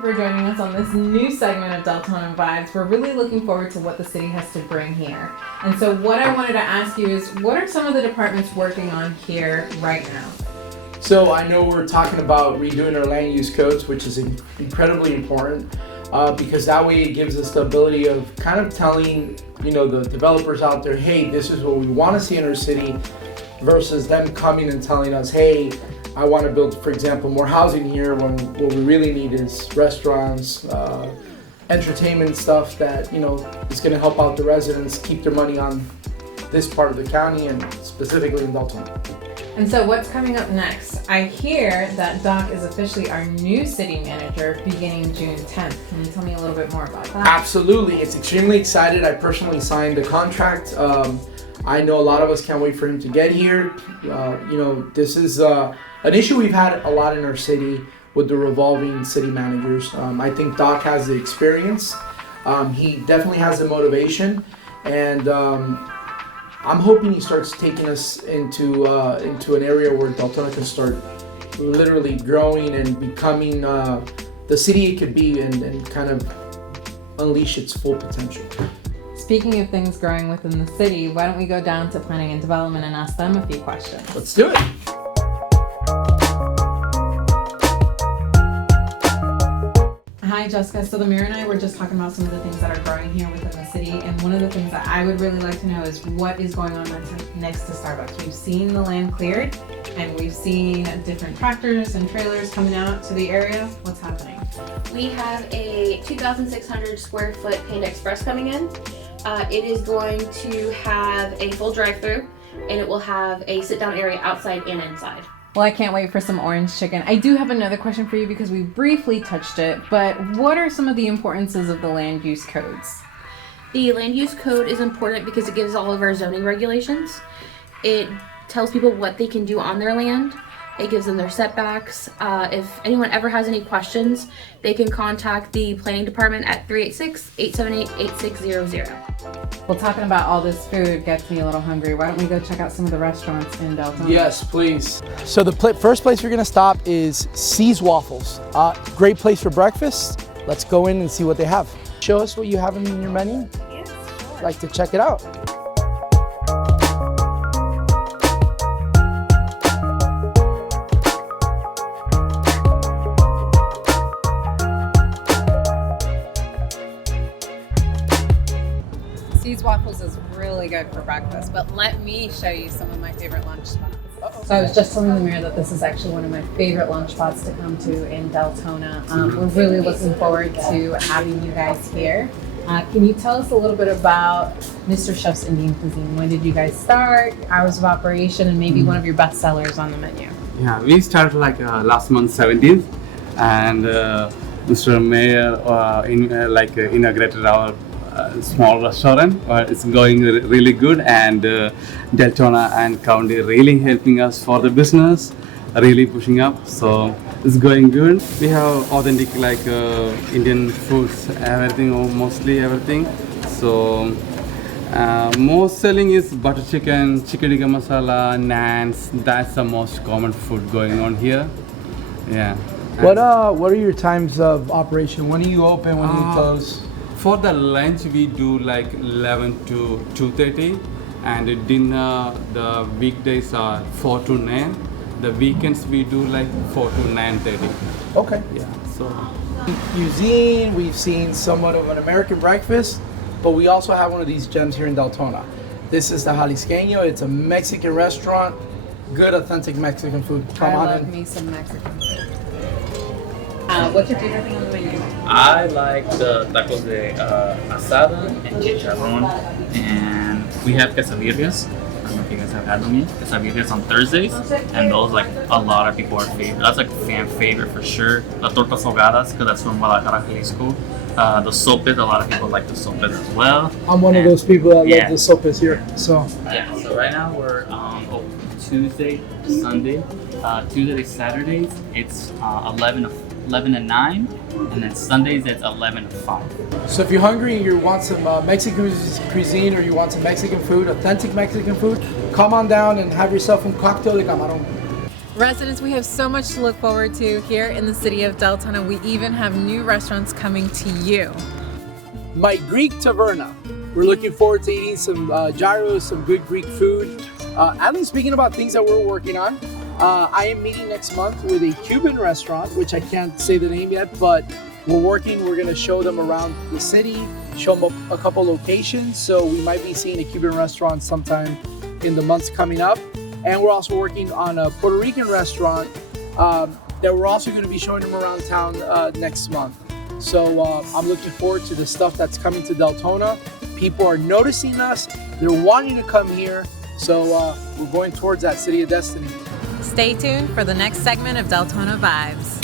you for joining us on this new segment of Deltona Vibes. We're really looking forward to what the city has to bring here. And so what I wanted to ask you is, what are some of the departments working on here right now? So I know we're talking about redoing our land use codes, which is incredibly important because that way it gives us the ability of kind of telling, the developers out there, hey, this is what we want to see in our city, versus them coming and telling us, hey, I want to build, for example, more housing here when what we really need is restaurants, entertainment stuff that, is going to help out the residents keep their money on this part of the county and specifically in Deltona. And so what's coming up next? I hear that Doc is officially our new city manager beginning June 10th. Can you tell me a little bit more about that? Absolutely. It's extremely excited. I personally signed the contract. I know a lot of us can't wait for him to get here. This is an issue we've had a lot in our city with the revolving city managers. I think Doc has the experience. He definitely has the motivation, and I'm hoping he starts taking us into an area where Deltona can start literally growing and becoming the city it could be, and kind of unleash its full potential. Speaking of things growing within the city, why don't we go down to planning and development and ask them a few questions? Let's do it. Hi Jessica, so the mayor and I were just talking about some of the things that are growing here within the city, and one of the things that I would really like to know is what is going on next to Starbucks. We've seen the land cleared, and we've seen different tractors and trailers coming out to the area. What's happening? We have a 2,600 square foot Panda Express coming in. It is going to have a full drive-through, and it will have a sit-down area outside and inside. Well, I can't wait for some orange chicken. I do have another question for you because we briefly touched it, but what are some of the importances of the land use codes? The land use code is important because it gives all of our zoning regulations. It tells people what they can do on their land. It gives them their setbacks. If anyone ever has any questions, they can contact the planning department at 386-878-8600. Well, talking about all this food gets me a little hungry. Why don't we go check out some of the restaurants in Deltona? Yes, please. So the first place we're gonna stop is C's Waffles. Great place for breakfast. Let's go in and see what they have. Show us what you have in your menu. Yes, sure. I'd like to check it out. C's Waffles is really good for breakfast, but let me show you some of my favorite lunch spots. So I was just telling the mayor that this is actually one of my favorite lunch spots to come to in Deltona. We're really looking forward to having you guys here. Can you tell us a little bit about Mr. Chef's Indian Cuisine? When did you guys start, hours of operation, and maybe one of your best sellers on the menu? Yeah, we started last month 17th, and Mr. Mayor inaugurated our small restaurant. It's going really good, and Deltona and county really helping us for the business, really pushing up, so it's going good. We have authentic Indian foods, everything, or mostly everything. So most selling is butter chicken, chicken tikka masala, naans. That's the most common food going on here. Yeah. What are your times of operation? When do you open? When do you close? For the lunch, we do 11 to 2:30, and the dinner, the weekdays are 4 to 9. The weekends we do 4 to 9:30. Okay. Yeah. So Cuisine, we've seen somewhat of an American breakfast, but we also have one of these gems here in Deltona. This is the Jalisqueño. It's a Mexican restaurant. Good, authentic Mexican food. Come on love in. me some Mexican food. What's your favorite thing on the menu? I like the tacos de asada and chicharrón, and we have quesadillas. I don't know if you guys have had them yet. Quesadillas on Thursdays, and those a lot of people are favorite. That's fan favorite for sure. The tortas ahogadas, because that's from Guadalajara, Jalisco. The sopes, a lot of people like the sopes as well. I'm one of those people that love the sopes here. So yeah. So right now we're open Tuesday to Sunday. Tuesday to Saturdays it's 11 to 9, and then Sundays it's 11 to 5. So if you're hungry and you want some Mexican cuisine, or you want some Mexican food, authentic Mexican food, come on down and have yourself un cocktail de camarón. Residents, we have so much to look forward to here in the city of Deltona. We even have new restaurants coming to you. My Greek Taverna. We're looking forward to eating some gyros, some good Greek food. And speaking about things that we're working on, I am meeting next month with a Cuban restaurant, which I can't say the name yet, but we're going to show them around the city, show them a couple locations. So we might be seeing a Cuban restaurant sometime in the months coming up. And we're also working on a Puerto Rican restaurant that we're also going to be showing them around town next month. So I'm looking forward to the stuff that's coming to Deltona. People are noticing us. They're wanting to come here. So we're going towards that city of destiny. Stay tuned for the next segment of Deltona Vibes.